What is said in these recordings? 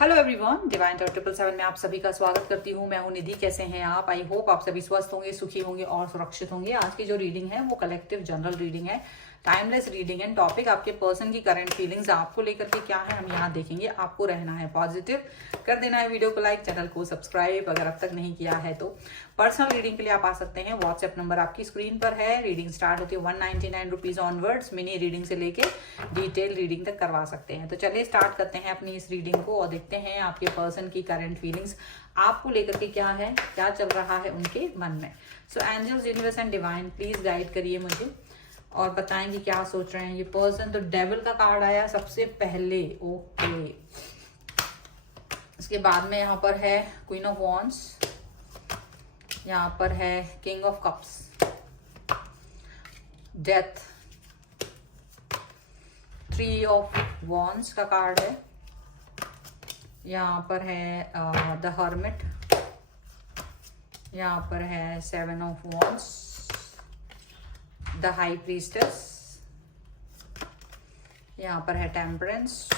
Hello everyone, divine talk 777 में आप सभी का स्वागत करती हूँ। मैं हूँ निधि। कैसे हैं आप? आई होप आप सभी स्वस्थ होंगे, सुखी होंगे और सुरक्षित होंगे। आज की जो रीडिंग है वो कलेक्टिव जनरल रीडिंग है, टाइमलेस रीडिंग है। टॉपिक आपके पर्सन की करंट फीलिंग्स आपको लेकर के क्या है हम यहाँ देखेंगे। आपको रहना है पॉजिटिव, कर देना है वीडियो को लाइक, चैनल को सब्सक्राइब अगर अब तक नहीं किया है तो। पर्सनल रीडिंग के लिए आप आ सकते हैं। व्हाट्सएप नंबर आपकी स्क्रीन पर है। रीडिंग स्टार्ट होती है 199 रुपीज ऑनवर्ड्स। मिनी रीडिंग से लेके डिटेल रीडिंग तक करवा सकते हैं। तो चलिए स्टार्ट करते हैं अपनी इस रीडिंग को और देखते हैं आपके पर्सन की करंट फीलिंग्स आपको लेकर के क्या है, क्या चल रहा है उनके मन में। So angels, universe and divine please guide करिए मुझे और बताएंगे क्या सोच रहे हैं ये पर्सन। तो डेविल का कार्ड आया सबसे पहले, ओके। इसके बाद में यहाँ पर है क्वीन ऑफ वॉन्ड्स, यहाँ पर है king of cups, death, three of wands का कार्ड है, यहाँ पर है द हर्मिट, यहाँ पर है seven of wands, the high priestess, यहाँ पर है temperance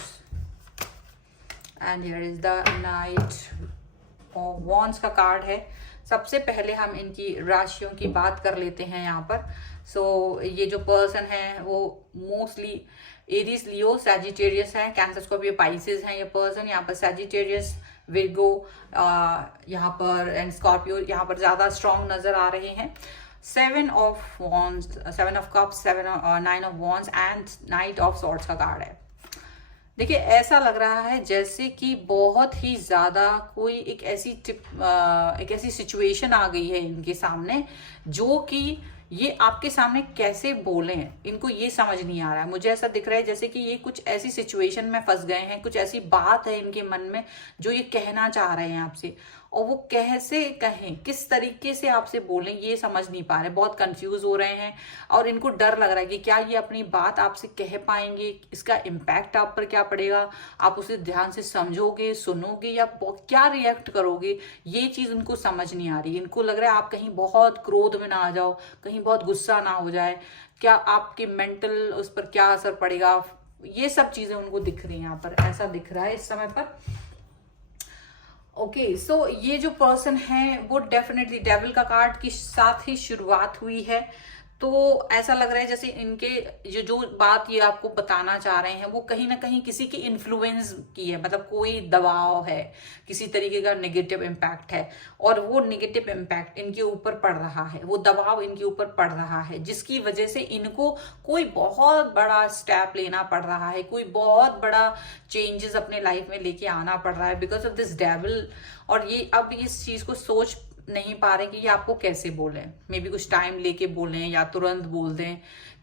and here is the night of wands का कार्ड है। सबसे पहले हम इनकी राशियों की बात कर लेते हैं यहाँ पर। ये जो पर्सन है वो मोस्टली एरीज, लियो, सैजिटेरियस है, कैंसर, स्कॉर्पियो, पाइसेस है ये पर्सन। यहाँ पर सैजिटेरियस, विर्गो यहाँ पर एंड स्कॉर्पियो यहाँ पर ज्यादा स्ट्रॉन्ग नजर आ रहे हैं। Seven of wands, seven of cups, nine of wands and night of swords का कार्ड है। देखिए ऐसा लग रहा है जैसे कि बहुत ही ज्यादा कोई एक ऐसी सिचुएशन आ गई है इनके सामने जो कि ये आपके सामने कैसे बोले हैं इनको ये समझ नहीं आ रहा है। मुझे ऐसा दिख रहा है जैसे कि ये कुछ ऐसी सिचुएशन में फंस गए हैं, कुछ ऐसी बात है इनके मन में जो ये कहना चाह रहे हैं आपसे, और वो कैसे कहें, किस तरीके से आपसे बोलें ये समझ नहीं पा रहे, बहुत कंफ्यूज हो रहे हैं। और इनको डर लग रहा है कि क्या ये अपनी बात आपसे कह पाएंगे, इसका इम्पैक्ट आप पर क्या पड़ेगा, आप उसे ध्यान से समझोगे, सुनोगे या क्या रिएक्ट करोगे, ये चीज उनको समझ नहीं आ रही। इनको लग रहा है आप कहीं बहुत क्रोध में ना आ जाओ, कहीं बहुत गुस्सा ना हो जाए, क्या आपके मेंटल उस पर क्या असर पड़ेगा, ये सब चीजें उनको दिख रही हैं यहाँ पर, ऐसा दिख रहा है इस समय पर। ओके, सो ये जो पर्सन है वो डेफिनेटली डेविल का कार्ड के साथ ही शुरुआत हुई है। तो ऐसा लग रहा है जैसे इनके जो बात ये आपको बताना चाह रहे हैं वो कहीं ना कहीं किसी की इन्फ्लुएंस की है, मतलब कोई दबाव है, किसी तरीके का नेगेटिव इम्पैक्ट है और वो नेगेटिव इम्पैक्ट इनके ऊपर पड़ रहा है, वो दबाव इनके ऊपर पड़ रहा है जिसकी वजह से इनको कोई बहुत बड़ा स्टेप लेना पड़ रहा है, कोई बहुत बड़ा चेंजेस अपने लाइफ में लेके आना पड़ रहा है बिकॉज ऑफ दिस डेविल। और ये अब इस चीज को सोच नहीं पा रहे कि ये आपको कैसे बोले, मे बी कुछ टाइम लेके बोलें या तुरंत बोल दें,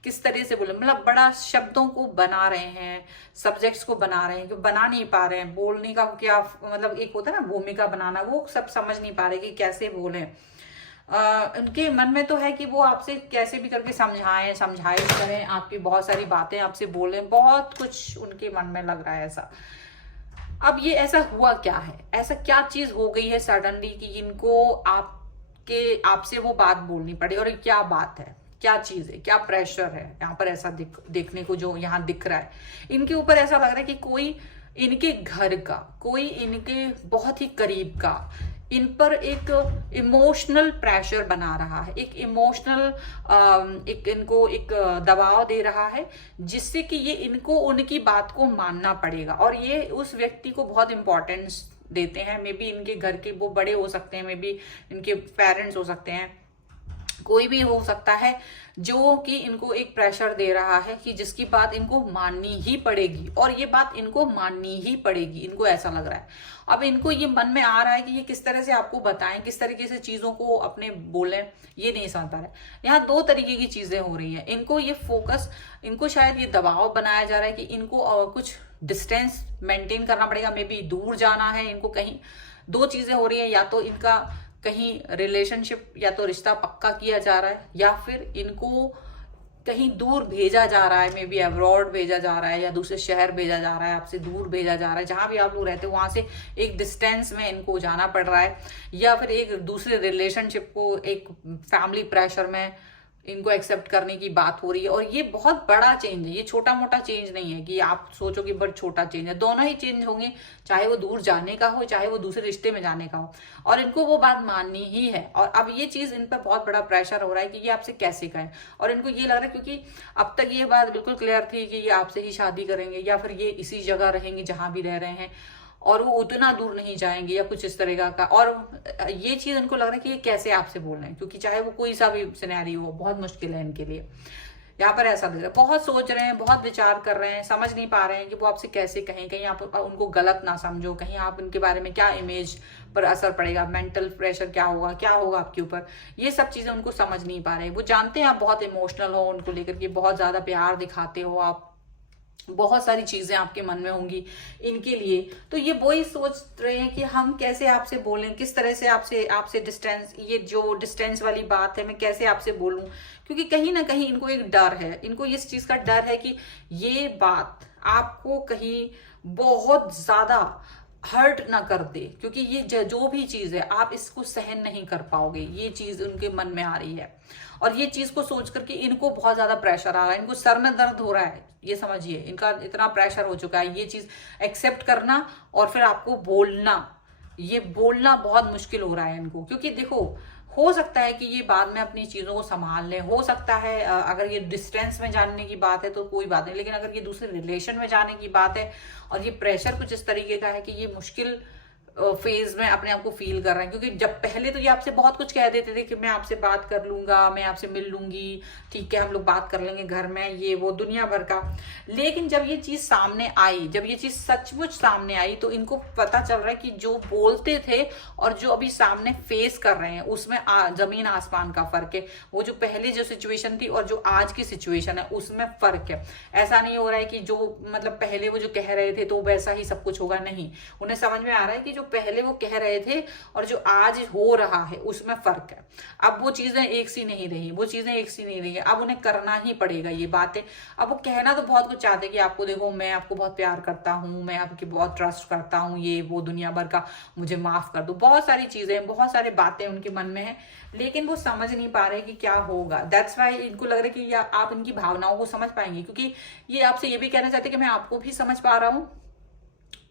किस तरह से बोले, मतलब बड़ा शब्दों को बना रहे हैं, सब्जेक्ट्स को बना रहे हैं, कि बना नहीं पा रहे हैं, बोलने का क्या मतलब एक होता है ना भूमिका बनाना, वो सब समझ नहीं पा रहे कि कैसे बोलें। उनके मन में तो है कि वो आपसे कैसे भी करके समझाइश करें, आपकी बहुत सारी बातें आपसे बोलें, बहुत कुछ उनके मन में लग रहा है ऐसा। अब ये ऐसा हुआ क्या है, ऐसा क्या चीज हो गई है सडनली कि इनको आपसे वो बात बोलनी पड़ी, और क्या बात है, क्या चीज है, क्या प्रेशर है यहाँ पर, ऐसा देखने को जो यहाँ दिख रहा है इनके ऊपर। ऐसा लग रहा है कि कोई इनके घर का, कोई इनके बहुत ही करीब का इन पर एक इमोशनल प्रेशर बना रहा है, एक इमोशनल इनको एक दबाव दे रहा है जिससे कि ये इनको उनकी बात को मानना पड़ेगा। और ये उस व्यक्ति को बहुत इंपॉर्टेंस देते हैं, मे बी इनके घर के वो बड़े हो सकते हैं, मे बी इनके पेरेंट्स हो सकते हैं, कोई भी हो सकता है जो कि इनको एक प्रेशर दे रहा है कि जिसकी बात इनको माननी ही पड़ेगी, और ये बात इनको माननी ही पड़ेगी, इनको ऐसा लग रहा है। अब इनको ये मन में आ रहा है कि ये किस तरह से आपको बताएं, किस तरीके से चीजों को अपने बोलें, ये नहीं समझ पा रहे। यहाँ दो तरीके की चीजें हो रही हैं, इनको ये फोकस, इनको शायद ये दबाव बनाया जा रहा है कि इनको कुछ डिस्टेंस मेंटेन करना पड़ेगा, मे बी दूर जाना है इनको कहीं। दो चीजें हो रही है, या तो इनका कहीं रिलेशनशिप या तो रिश्ता पक्का किया जा रहा है, या फिर इनको कहीं दूर भेजा जा रहा है, मे बी अब्रॉड भेजा जा रहा है, या दूसरे शहर भेजा जा रहा है, आपसे दूर भेजा जा रहा है, जहां भी आप लोग रहते हो वहां से एक डिस्टेंस में इनको जाना पड़ रहा है, या फिर एक दूसरे रिलेशनशिप को एक फैमिली प्रेशर में इनको एक्सेप्ट करने की बात हो रही है। और ये बहुत बड़ा चेंज है, ये छोटा मोटा चेंज नहीं है कि आप सोचो कि बड़ा छोटा चेंज है। दोनों ही चेंज होंगे, चाहे वो दूर जाने का हो चाहे वो दूसरे रिश्ते में जाने का हो, और इनको वो बात माननी ही है। और अब ये चीज इन पर बहुत बड़ा प्रेशर हो रहा है कि ये आपसे कैसे कहें। और इनको ये लग रहा है, क्योंकि अब तक ये बात बिल्कुल क्लियर थी कि ये आपसे ही शादी करेंगे या फिर ये इसी जगह रहेंगे जहां भी रह रहे हैं, और वो उतना दूर नहीं जाएंगे या कुछ इस तरह का। और ये चीज इनको लग रहा है कि ये कैसे आपसे बोल रहे हैं, क्योंकि चाहे वो कोई सा भी सिनेरियो हो, बहुत मुश्किल है इनके लिए। यहाँ पर ऐसा लग रहा है, बहुत सोच रहे हैं, बहुत विचार कर रहे हैं, समझ नहीं पा रहे हैं कि वो आपसे कैसे कहें, कहीं आप उनको गलत ना समझो, कहीं आप उनके बारे में क्या इमेज पर असर पड़ेगा, मेंटल प्रेशर क्या होगा आपके ऊपर, ये सब चीजें उनको समझ नहीं पा रहे हैं। वो जानते हैं आप बहुत इमोशनल हो उनको लेकर के, बहुत ज्यादा प्यार दिखाते हो आप, बहुत सारी चीजें आपके मन में होंगी इनके लिए। तो ये वही सोच रहे हैं कि हम कैसे आपसे बोलें, किस तरह से आपसे डिस्टेंस, ये जो डिस्टेंस वाली बात है, मैं कैसे आपसे बोलूं, क्योंकि कहीं ना कहीं इनको एक डर है, इनको इस चीज का डर है कि ये बात आपको कहीं बहुत ज्यादा हर्ट ना कर दे, क्योंकि ये जो भी चीज है आप इसको सहन नहीं कर पाओगे, ये चीज उनके मन में आ रही है। और ये चीज को सोच करके इनको बहुत ज्यादा प्रेशर आ रहा है, इनको सर में दर्द हो रहा है, ये समझिए इनका इतना प्रेशर हो चुका है। ये चीज एक्सेप्ट करना और फिर आपको बोलना, ये बोलना बहुत मुश्किल हो रहा है इनको। क्योंकि देखो, हो सकता है कि ये बाद में अपनी चीजों को संभाल लें, हो सकता है अगर ये डिस्टेंस में जानने की बात है तो कोई बात नहीं, लेकिन अगर ये दूसरे रिलेशन में जाने की बात है और ये प्रेशर कुछ इस तरीके का है कि ये मुश्किल फेज में अपने आप को फील कर रहे हैं। क्योंकि जब पहले तो ये आपसे बहुत कुछ कह देते थे कि मैं आपसे बात कर लूंगा, मैं आपसे मिल लूंगी, ठीक है हम लोग बात कर लेंगे घर में, ये वो दुनिया भर का। लेकिन जब ये चीज सामने आई, जब ये चीज सचमुच सामने आई, तो इनको पता चल रहा है कि जो बोलते थे और जो अभी सामने फेस कर रहे हैं उसमें जमीन आसमान का फर्क है। वो जो पहले जो सिचुएशन थी और जो आज की सिचुएशन है उसमें फर्क है। ऐसा नहीं हो रहा है कि जो मतलब पहले वो जो कह रहे थे तो वैसा ही सब कुछ होगा, नहीं, उन्हें समझ में आ रहा है कि जो पहले वो कह रहे थे और जो आज हो रहा है उसमें फर्क है। अब वो चीजें एक सी नहीं रही, वो चीजें एक सी नहीं रही है, अब उन्हें करना ही पड़ेगा ये बातें। अब वो कहना तो बहुत कुछ चाहते हैं कि आपको देखो मैं आपको बहुत प्यार करता हूँ, मैं आपकी बहुत ट्रस्ट करता हूँ, ये वो दुनिया भर का, मुझे माफ कर दो, बहुत सारी चीजें, बहुत सारी बातें उनके मन में है, लेकिन वो समझ नहीं पा रहे कि क्या होगा। दैट्स वाई इनको लग रहा है कि आप इनकी भावनाओं को समझ पाएंगे, क्योंकि ये आपसे ये भी कहना चाहते हैं कि मैं आपको भी समझ पा रहा हूँ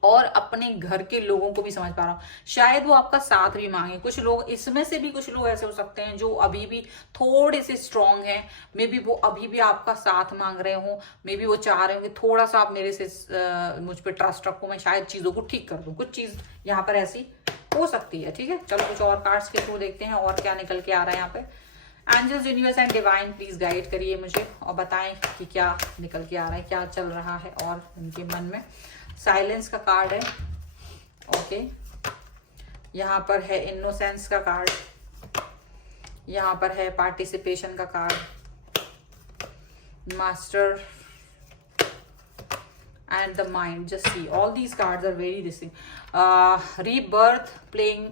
और अपने घर के लोगों को भी समझ पा रहा हूँ। शायद वो आपका साथ भी मांगे, कुछ लोग इसमें से भी, कुछ लोग ऐसे हो सकते हैं जो अभी भी थोड़े से स्ट्रांग हैं, मे बी वो अभी भी आपका साथ मांग रहे हो, मे बी वो चाह रहे हो कि थोड़ा सा आप मेरे से मुझ पर ट्रस्ट रखो, मैं शायद चीजों को ठीक कर दूं, कुछ चीज यहाँ पर ऐसी हो सकती है। ठीक है, चलो कुछ और कार्ड्स के थ्रू देखते हैं और क्या निकल के आ रहा है यहाँ पे। Angels, universe and divine please guide करिए मुझे और बताएं कि क्या निकल के आ रहा है, क्या चल रहा है और उनके मन में। साइलेंस का कार्ड है, ओके, यहाँ पर है इनोसेंस का कार्ड, यहाँ पर है पार्टिसिपेशन का card, master and the mind. Just see all these cards are very this thing, rebirth, playing,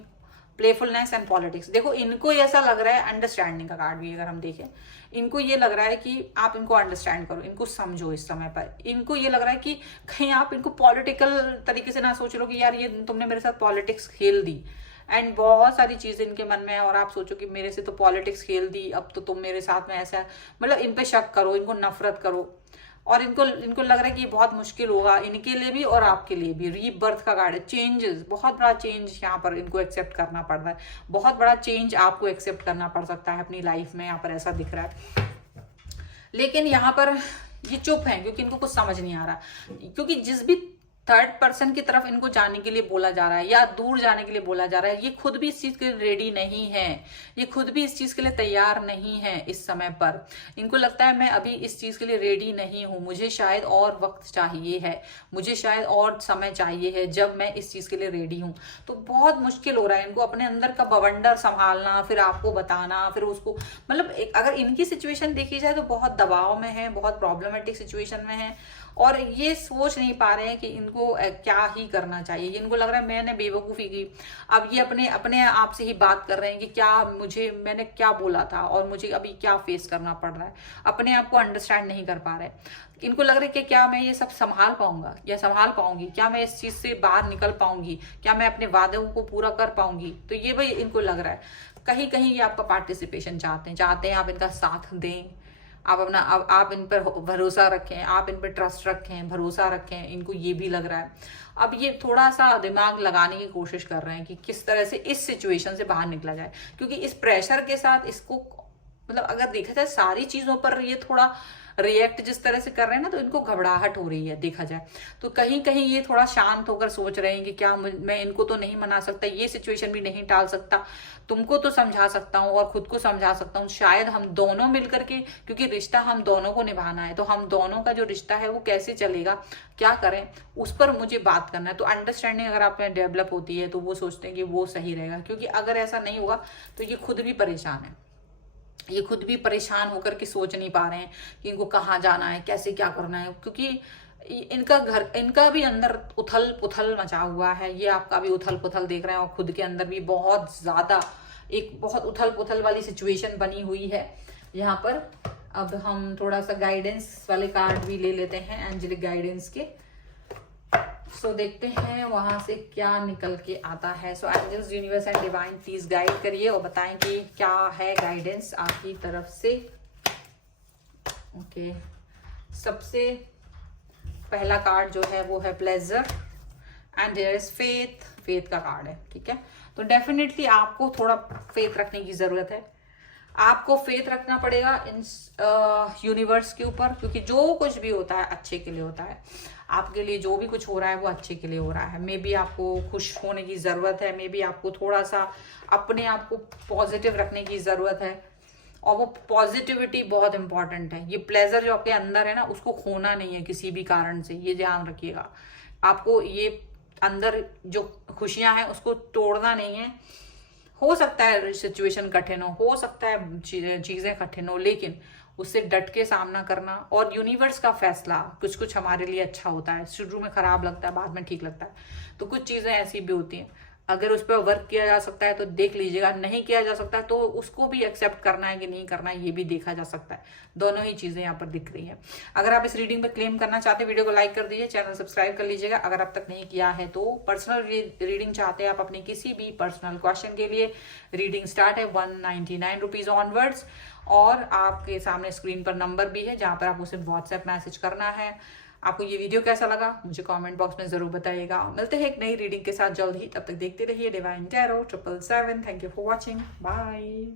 playfulness and politics. देखो इनको ऐसा लग रहा है, अंडरस्टैंडिंग का कार्ड भी अगर हम देखें, इनको ये लग रहा है कि आप इनको अंडरस्टैंड करो, इनको समझो इस समय पर। इनको ये लग रहा है कि कहीं आप इनको पॉलिटिकल तरीके से ना सोच लो कि यार ये तुमने मेरे साथ पॉलिटिक्स खेल दी, एंड बहुत सारी चीजें इनके मन में है और आप सोचो कि मेरे से तो पॉलिटिक्स खेल दी, अब तो तुम मेरे साथ में ऐसा, मतलब इन पे शक करो, इनको नफरत करो। और इनको लग रहा है कि ये बहुत मुश्किल होगा इनके लिए भी और आपके लिए भी। रीबर्थ का कार्ड है, चेंजेस, बहुत बड़ा चेंज यहाँ पर इनको एक्सेप्ट करना पड़ रहा है, बहुत बड़ा चेंज आपको एक्सेप्ट करना पड़ सकता है अपनी लाइफ में, यहाँ पर ऐसा दिख रहा है। लेकिन यहाँ पर ये चुप हैं क्योंकि इनको कुछ समझ नहीं आ रहा, क्योंकि जिस भी थर्ड पर्सन की तरफ इनको जाने के लिए बोला जा रहा है या दूर जाने के लिए बोला जा रहा है, ये खुद भी इस चीज के लिए रेडी नहीं है, ये खुद भी इस चीज के लिए तैयार नहीं है इस समय पर। इनको लगता है मैं अभी इस चीज के लिए रेडी नहीं हूं, मुझे शायद और वक्त चाहिए है, मुझे शायद और समय चाहिए है जब मैं इस चीज के लिए रेडी हूं। तो बहुत मुश्किल हो रहा है इनको अपने अंदर का बवंडर संभालना, फिर आपको बताना, फिर उसको, मतलब अगर इनकी सिचुएशन देखी जाए तो बहुत दबाव में है, बहुत प्रॉब्लमेटिक सिचुएशन में है और ये सोच नहीं पा रहे हैं कि इनको क्या ही करना चाहिए। इनको लग रहा है मैंने बेवकूफ़ी की। अब ये अपने आप से ही बात कर रहे हैं कि क्या मैंने क्या बोला था और मुझे अभी क्या फेस करना पड़ रहा है, अपने आप को अंडरस्टैंड नहीं कर पा रहे। इनको लग रहा है कि क्या मैं ये सब संभाल पाऊंगा या संभाल पाऊंगी, क्या मैं इस चीज से बाहर निकल पाऊंगी, क्या मैं अपने वादों को पूरा कर पाऊंगी। तो ये भाई इनको लग रहा है कहीं कहीं ये आपका पार्टिसिपेशन चाहते हैं आप इनका साथ दें, आप इन पर भरोसा रखें, आप इन पर ट्रस्ट रखें, भरोसा रखें, इनको ये भी लग रहा है। अब ये थोड़ा सा दिमाग लगाने की कोशिश कर रहे हैं कि किस तरह से इस सिचुएशन से बाहर निकला जाए, क्योंकि इस प्रेशर के साथ इसको मतलब अगर देखा जाए सारी चीजों पर ये थोड़ा रिएक्ट जिस तरह से कर रहे हैं ना, तो इनको घबराहट हो रही है देखा जाए तो। कहीं कहीं ये थोड़ा शांत होकर सोच रहे हैं कि क्या मैं इनको तो नहीं मना सकता, ये सिचुएशन भी नहीं टाल सकता, तुमको तो समझा सकता हूँ और खुद को समझा सकता हूँ, शायद हम दोनों मिलकर के, क्योंकि रिश्ता हम दोनों को निभाना है, तो हम दोनों का जो रिश्ता है वो कैसे चलेगा, क्या करें, उस पर मुझे बात करना है। तो अंडरस्टैंडिंग अगर आप में डेवलप होती है तो वो सोचते हैं कि वो सही रहेगा, क्योंकि अगर ऐसा नहीं होगा तो ये खुद भी परेशान है, ये खुद भी परेशान होकर के सोच नहीं पा रहे हैं कि इनको कहाँ जाना है, कैसे क्या करना है, क्योंकि इनका भी अंदर उथल पुथल मचा हुआ है, ये आपका भी उथल पुथल देख रहे हैं और खुद के अंदर भी बहुत ज्यादा एक बहुत उथल पुथल वाली सिचुएशन बनी हुई है यहाँ पर। अब हम थोड़ा सा गाइडेंस वाले कार्ड भी ले लेते हैं, एंजेलिक गाइडेंस के। सो देखते हैं वहां से क्या निकल के आता है। So angels, universe and divine please guide करिए और बताएं कि क्या है गाइडेंस आपकी तरफ से। ओके, सबसे पहला कार्ड जो है वो है pleasure and there is faith. Faith का कार्ड है, ठीक है। तो डेफिनेटली आपको थोड़ा फेथ रखने की जरूरत है, आपको फेथ रखना पड़ेगा इन यूनिवर्स के ऊपर, क्योंकि जो कुछ भी होता है अच्छे के लिए होता है। आपके लिए जो भी कुछ हो रहा है वो अच्छे के लिए हो रहा है। मे बी आपको खुश होने की ज़रूरत है, मे बी आपको थोड़ा सा अपने आप को पॉजिटिव रखने की ज़रूरत है, और वो पॉजिटिविटी बहुत इंपॉर्टेंट है। ये प्लेजर जो आपके अंदर है ना, उसको खोना नहीं है किसी भी कारण से, ये ध्यान रखिएगा। आपको ये अंदर जो खुशियां हैं उसको तोड़ना नहीं है। हो सकता है सिचुएशन कठिन हो सकता है चीजें कठिन हो, लेकिन उससे डट के सामना करना, और यूनिवर्स का फैसला कुछ कुछ हमारे लिए अच्छा होता है। शुरू में खराब लगता है, बाद में ठीक लगता है, तो कुछ चीजें ऐसी भी होती हैं। अगर उस पर वर्क किया जा सकता है तो देख लीजिएगा, नहीं किया जा सकता तो उसको भी एक्सेप्ट करना है कि नहीं करना है, ये भी देखा जा सकता है। दोनों ही चीजें यहाँ पर दिख रही हैं। अगर आप इस रीडिंग पर क्लेम करना चाहते हैं, वीडियो को लाइक कर दीजिए, चैनल सब्सक्राइब कर लीजिएगा अगर अब तक नहीं किया है। तो पर्सनल रीडिंग चाहते हैं आप अपने किसी भी पर्सनल क्वेश्चन के लिए, रीडिंग स्टार्ट है 199 रुपीज ऑनवर्ड्स, और आपके सामने स्क्रीन पर नंबर भी है जहां पर आपको सिर्फ व्हाट्सएप मैसेज करना है। आपको ये वीडियो कैसा लगा मुझे कमेंट बॉक्स में जरूर बताइएगा। मिलते हैं एक नई रीडिंग के साथ जल्द ही, तब तक देखते रहिए Divine Tarot 777। Thank you for watching, bye.